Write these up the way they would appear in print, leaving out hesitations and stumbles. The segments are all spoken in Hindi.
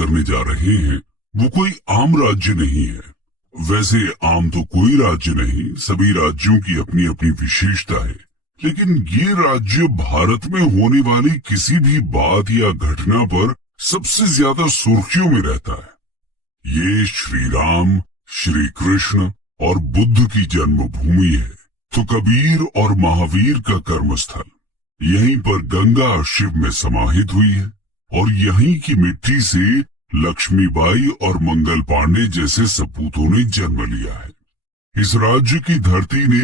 करने जा रहे हैं वो कोई आम राज्य नहीं है। वैसे आम तो कोई राज्य नहीं, सभी राज्यों की अपनी अपनी विशेषता है, लेकिन ये राज्य भारत में होने वाली किसी भी बात या घटना पर सबसे ज्यादा सुर्खियों में रहता है। ये श्री राम, श्री कृष्ण और बुद्ध की जन्मभूमि है, तो कबीर और महावीर का कर्मस्थल। यहीं पर गंगा शिव में समाहित हुई है और यहीं की मिट्टी से लक्ष्मीबाई और मंगल पांडे जैसे सपूतों ने जन्म लिया है। इस राज्य की धरती ने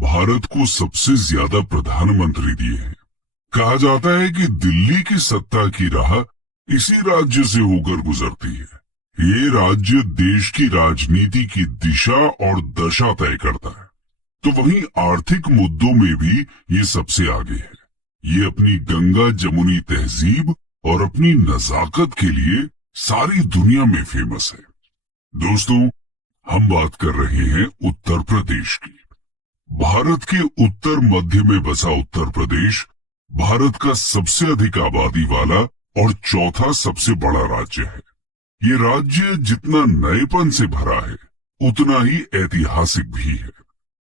भारत को सबसे ज्यादा प्रधानमंत्री दिए हैं। कहा जाता है कि दिल्ली की सत्ता की राह इसी राज्य से होकर गुजरती है। ये राज्य देश की राजनीति की दिशा और दशा तय करता है। तो वहीं आर्थिक मुद्दों में भी ये सबसे आगे है। ये अपनी गंगा जमुनी तहजीब और अपनी नजाकत के लिए सारी दुनिया में फेमस है। दोस्तों, हम बात कर रहे हैं उत्तर प्रदेश की। भारत के उत्तर मध्य में बसा उत्तर प्रदेश भारत का सबसे अधिक आबादी वाला और चौथा सबसे बड़ा राज्य है। ये राज्य जितना नएपन से भरा है, उतना ही ऐतिहासिक भी है।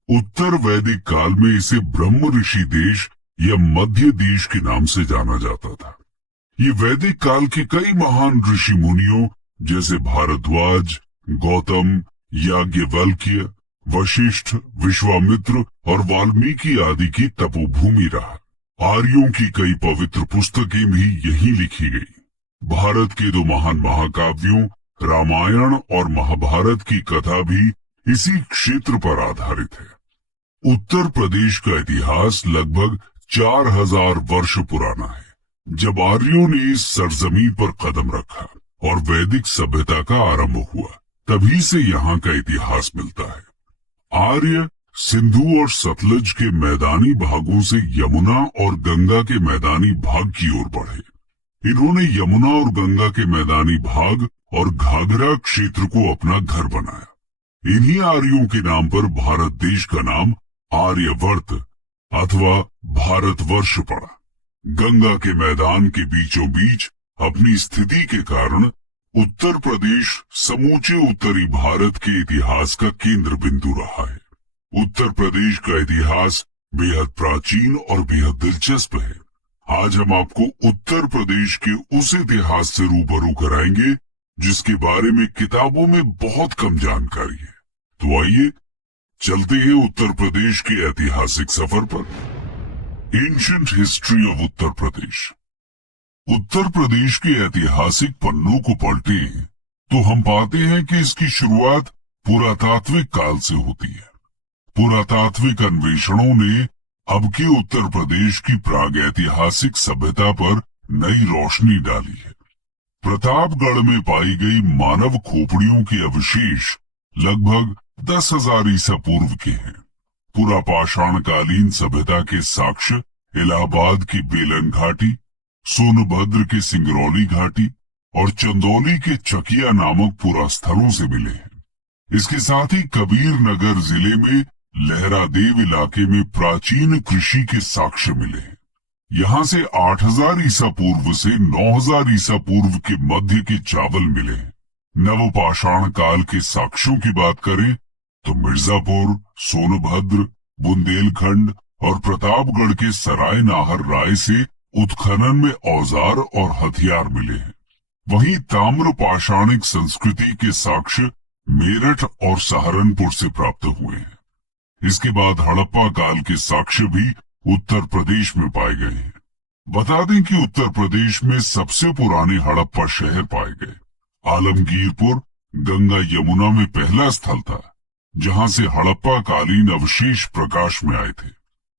उत्तर वैदिक काल में इसे ब्रह्म ऋषि देश या मध्य देश के नाम से जाना जाता था। ये वैदिक काल के कई महान ऋषि मुनियों जैसे भारद्वाज, गौतम, याज्ञवल्क्य, वशिष्ठ, विश्वामित्र और वाल्मीकि आदि की तपोभूमि रहा। आर्यों की कई पवित्र पुस्तकें भी यहीं लिखी गई। भारत के दो महान महाकाव्यों रामायण और महाभारत की कथा भी इसी क्षेत्र पर आधारित है। उत्तर प्रदेश का इतिहास लगभग 4000 वर्ष पुराना है। जब आर्यों ने इस सरजमीन पर कदम रखा और वैदिक सभ्यता का आरंभ हुआ, तभी से यहाँ का इतिहास मिलता है। आर्य सिंधु और सतलज के मैदानी भागों से यमुना और गंगा के मैदानी भाग की ओर बढ़े। इन्होंने यमुना और गंगा के मैदानी भाग और घाघरा क्षेत्र को अपना घर बनाया। इन्हीं आर्यों के नाम पर भारत देश का नाम आर्यवर्त अथवा भारतवर्ष पड़ा। गंगा के मैदान के बीचों बीच अपनी स्थिति के कारण उत्तर प्रदेश समूचे उत्तरी भारत के इतिहास का केंद्र बिंदु रहा है। उत्तर प्रदेश का इतिहास बेहद प्राचीन और बेहद दिलचस्प है। आज हम आपको उत्तर प्रदेश के उस इतिहास से रूबरू कराएंगे जिसके बारे में किताबों में बहुत कम जानकारी है। तो आइए चलते हैं उत्तर प्रदेश के ऐतिहासिक सफर पर। Ancient history of Uttar Pradesh. Uttar Pradesh के ऐतिहासिक पन्नों को पलटें तो हम पाते हैं कि इसकी शुरुआत पुरातात्विक काल से होती है। पुरातात्विक अन्वेषणों ने अब के उत्तर प्रदेश की प्रागैतिहासिक सभ्यता पर नई रोशनी डाली है। प्रतापगढ़ में पाई गई मानव खोपड़ियों के अवशेष लगभग 10,000 ईसा पूर्व के हैं। पुरापाषाणकालीन सभ्यता के साक्ष्य इलाहाबाद की बेलन घाटी, सोनभद्र के सिंगरौली घाटी और चंदौली के चकिया नामक पुरास्थलों से मिले हैं। इसके साथ ही कबीर नगर जिले में लहरादेव इलाके में प्राचीन कृषि के साक्ष्य मिले हैं। यहाँ से 8000 ईसा पूर्व से 9000 ईसा पूर्व के मध्य के चावल मिले हैं। नवपाषाण काल के साक्ष्यों की बात करें तो मिर्जापुर, सोनभद्र, बुंदेलखंड और प्रतापगढ़ के सराय नाहर राय से उत्खनन में औजार और हथियार मिले हैं। वहीं ताम्रपाषाणिक संस्कृति के साक्ष्य मेरठ और सहारनपुर से प्राप्त हुए हैं। इसके बाद हड़प्पा काल के साक्ष्य भी उत्तर प्रदेश में पाए गए हैं। बता दें कि उत्तर प्रदेश में सबसे पुराने हड़प्पा शहर पाए गए। आलमगीरपुर गंगा यमुना में पहला स्थल था जहां से हड़प्पा कालीन अवशेष प्रकाश में आए थे।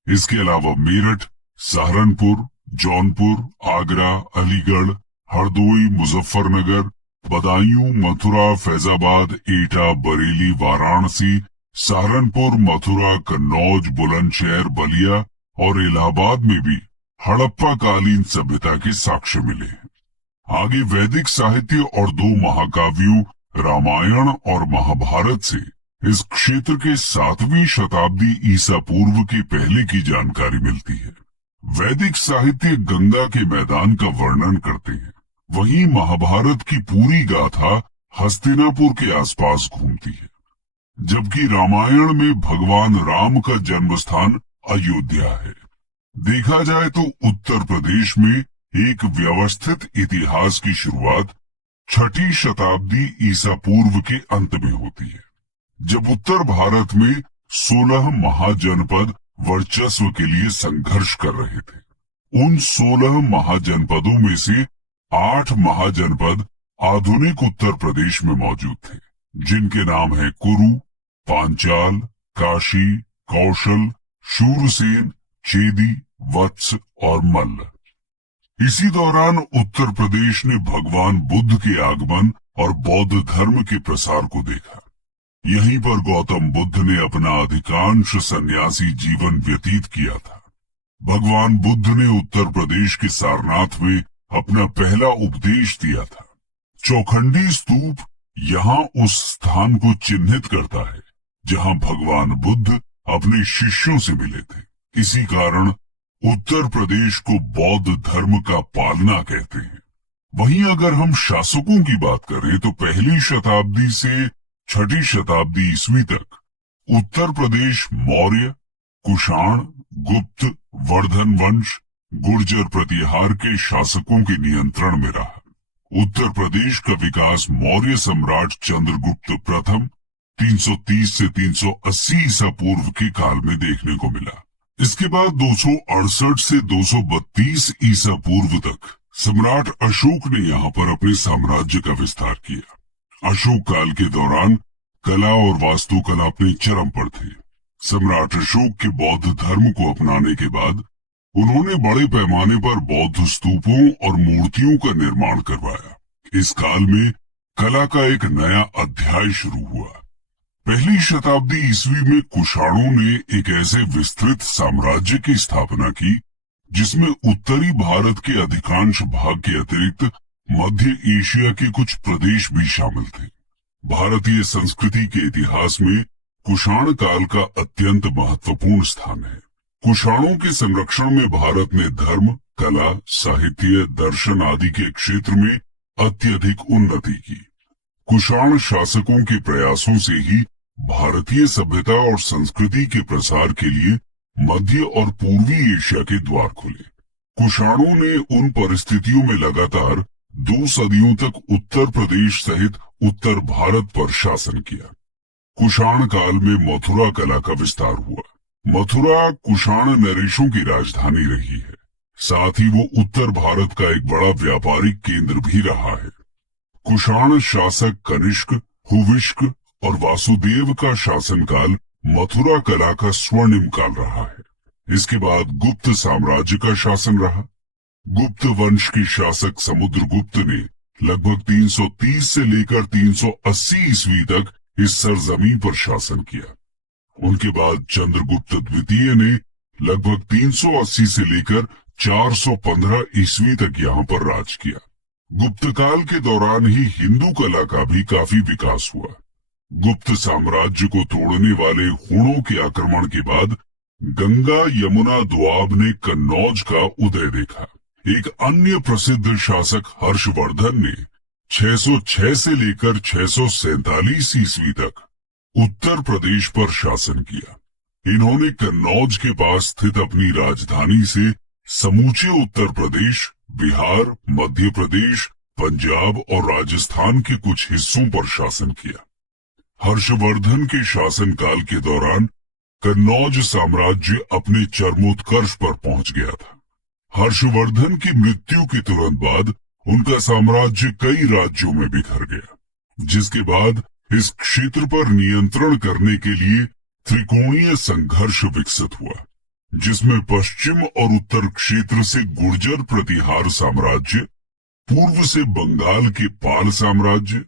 इसके अलावा मेरठ, सहारनपुर, जौनपुर, आगरा, अलीगढ़, हरदोई, मुजफ्फरनगर, बदायूं, मथुरा, फैजाबाद, एटा, बरेली, वाराणसी, सहारनपुर, मथुरा, कन्नौज, बुलंदशहर, बलिया और इलाहाबाद में भी हड़प्पा कालीन सभ्यता के साक्ष्य मिले हैं। आगे वैदिक साहित्य और दो महाकाव्यों रामायण और महाभारत से इस क्षेत्र के 7वीं शताब्दी ईसा पूर्व के पहले की जानकारी मिलती है। वैदिक साहित्य गंगा के मैदान का वर्णन करते हैं। वहीं महाभारत की पूरी गाथा हस्तिनापुर के आसपास घूमती है, जबकि रामायण में भगवान राम का जन्म स्थान अयोध्या है। देखा जाए तो उत्तर प्रदेश में एक व्यवस्थित इतिहास की शुरुआत 6ठी शताब्दी ईसा पूर्व के अंत में होती है, जब उत्तर भारत में 16 महाजनपद वर्चस्व के लिए संघर्ष कर रहे थे। उन 16 महाजनपदों में से 8 महाजनपद आधुनिक उत्तर प्रदेश में मौजूद थे, जिनके नाम है कुरु, पांचाल, काशी, कौशल, शूरसेन, चेदी, वत्स और मल्ल। इसी दौरान उत्तर प्रदेश ने भगवान बुद्ध के आगमन और बौद्ध धर्म के प्रसार को देखा। यहीं पर गौतम बुद्ध ने अपना अधिकांश सन्यासी जीवन व्यतीत किया था। भगवान बुद्ध ने उत्तर प्रदेश के सारनाथ में अपना पहला उपदेश दिया था। चौखंडी स्तूप यहाँ उस स्थान को चिन्हित करता है जहाँ भगवान बुद्ध अपने शिष्यों से मिले थे। इसी कारण उत्तर प्रदेश को बौद्ध धर्म का पालना कहते हैं। वहीं अगर हम शासकों की बात करें तो 1ली शताब्दी से 6ठी शताब्दी ईस्वी तक उत्तर प्रदेश मौर्य, कुषाण, गुप्त, वर्धन वंश, गुर्जर प्रतिहार के शासकों के नियंत्रण में रहा। उत्तर प्रदेश का विकास मौर्य सम्राट चंद्रगुप्त प्रथम 330 से 380 ईसा पूर्व के काल में देखने को मिला। इसके बाद 268 से 232 ईसा पूर्व तक सम्राट अशोक ने यहाँ पर अपने साम्राज्य का विस्तार किया। अशोक काल के दौरान कला और वास्तुकला अपने चरम पर थे। सम्राट अशोक के बौद्ध धर्म को अपनाने के बाद उन्होंने बड़े पैमाने पर बौद्ध स्तूपों और मूर्तियों का निर्माण करवाया। इस काल में कला का एक नया अध्याय शुरू हुआ। 1ली शताब्दी ईस्वी में कुषाणों ने एक ऐसे विस्तृत साम्राज्य की स्थापना की जिसमें उत्तरी भारत के अधिकांश भाग के अतिरिक्त मध्य एशिया के कुछ प्रदेश भी शामिल थे। भारतीय संस्कृति के इतिहास में कुषाण काल का अत्यंत महत्वपूर्ण स्थान है। कुषाणों के संरक्षण में भारत ने धर्म, कला, साहित्य, दर्शन आदि के क्षेत्र में अत्यधिक उन्नति की। कुषाण शासकों के प्रयासों से ही भारतीय सभ्यता और संस्कृति के प्रसार के लिए मध्य और पूर्वी एशिया के द्वार खुले। कुषाणों ने उन परिस्थितियों में लगातार 2 सदियों तक उत्तर प्रदेश सहित उत्तर भारत पर शासन किया। कुषाण काल में मथुरा कला का विस्तार हुआ। मथुरा कुषाण नरेशों की राजधानी रही है। साथ ही वो उत्तर भारत का एक बड़ा व्यापारिक केंद्र भी रहा है। कुषाण शासक कनिष्क, हुविष्क और वासुदेव का शासनकाल मथुरा कला का स्वर्णिम काल रहा है। इसके बाद गुप्त साम्राज्य का शासन रहा। गुप्त वंश के शासक समुद्रगुप्त ने लगभग 330 से लेकर 380 ईस्वी तक इस सरजमीन पर शासन किया। उनके बाद चंद्रगुप्त द्वितीय ने लगभग 380 से लेकर 415 ईस्वी तक यहाँ पर राज किया। गुप्त काल के दौरान ही हिंदू कला का भी काफी विकास हुआ। गुप्त साम्राज्य को तोड़ने वाले हुणों के आक्रमण के बाद गंगा यमुना दोआब ने कन्नौज का उदय देखा। एक अन्य प्रसिद्ध शासक हर्षवर्धन ने 606 से लेकर 647 ईस्वी तक उत्तर प्रदेश पर शासन किया। इन्होंने कन्नौज के पास स्थित अपनी राजधानी से समूचे उत्तर प्रदेश, बिहार, मध्य प्रदेश, पंजाब और राजस्थान के कुछ हिस्सों पर शासन किया। हर्षवर्धन के शासनकाल के दौरान कन्नौज साम्राज्य अपने चरमोत्कर्ष पर पहुंच गया था। हर्षवर्धन की मृत्यु के तुरंत बाद उनका साम्राज्य कई राज्यों में बिखर गया, जिसके बाद इस क्षेत्र पर नियंत्रण करने के लिए त्रिकोणीय संघर्ष विकसित हुआ, जिसमें पश्चिम और उत्तर क्षेत्र से गुर्जर प्रतिहार साम्राज्य, पूर्व से बंगाल के पाल साम्राज्य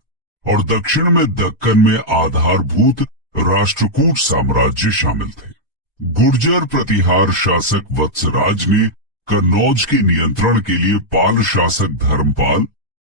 और दक्षिण में दक्कन में आधारभूत राष्ट्रकूट साम्राज्य शामिल थे। गुर्जर प्रतिहार शासक वत्सराज ने कन्नौज के नियंत्रण के लिए पाल शासक धर्मपाल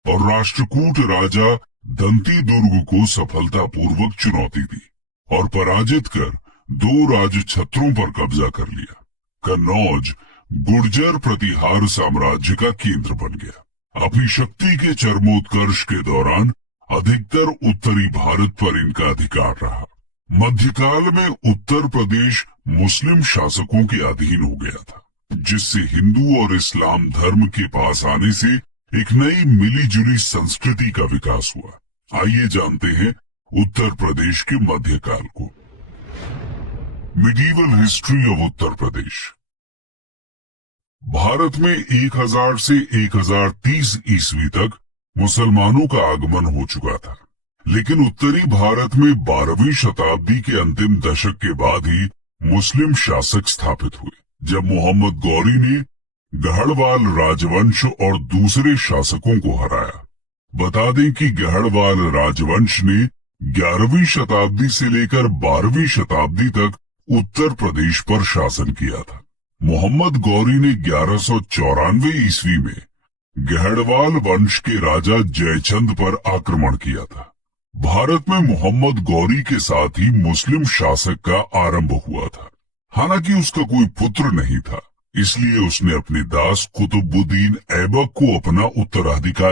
और राष्ट्रकूट राजा दंती दुर्ग को सफलतापूर्वक चुनौती दी और पराजित कर 2 राजछत्रों पर कब्जा कर लिया। कन्नौज गुर्जर प्रतिहार साम्राज्य का केंद्र बन गया। अपनी शक्ति के चरमोत्कर्ष के दौरान अधिकतर उत्तरी भारत पर इनका अधिकार रहा। मध्यकाल में उत्तर प्रदेश मुस्लिम शासकों के अधीन हो गया था, जिससे हिंदू और इस्लाम धर्म के पास आने से एक नई मिलीजुली संस्कृति का विकास हुआ। आइए जानते हैं उत्तर प्रदेश के मध्यकाल को। Medieval history of Uttar Pradesh. Bharat में 1000 से 1030 ईस्वी तक मुसलमानों का आगमन हो चुका था, लेकिन उत्तरी भारत में 12वीं शताब्दी के अंतिम दशक के बाद ही मुस्लिम शासक स्थापित हुए, जब मोहम्मद गौरी ने गढ़वाल राजवंश और दूसरे शासकों को हराया। बता दें कि गढ़वाल राजवंश ने 11वीं शताब्दी से लेकर 12वीं शताब्दी तक उत्तर प्रदेश पर शासन किया था। मोहम्मद गौरी ने 1194 ईस्वी में गढ़वाल वंश के राजा जयचंद पर आक्रमण किया था। भारत में मोहम्मद गौरी के साथ ही मुस्लिम शासक का आरंभ हुआ था। हालांकि उसका कोई पुत्र नहीं था, इसलिए उसने अपने दास कुतुबुद्दीन ऐबक को अपना उत्तराधिकारी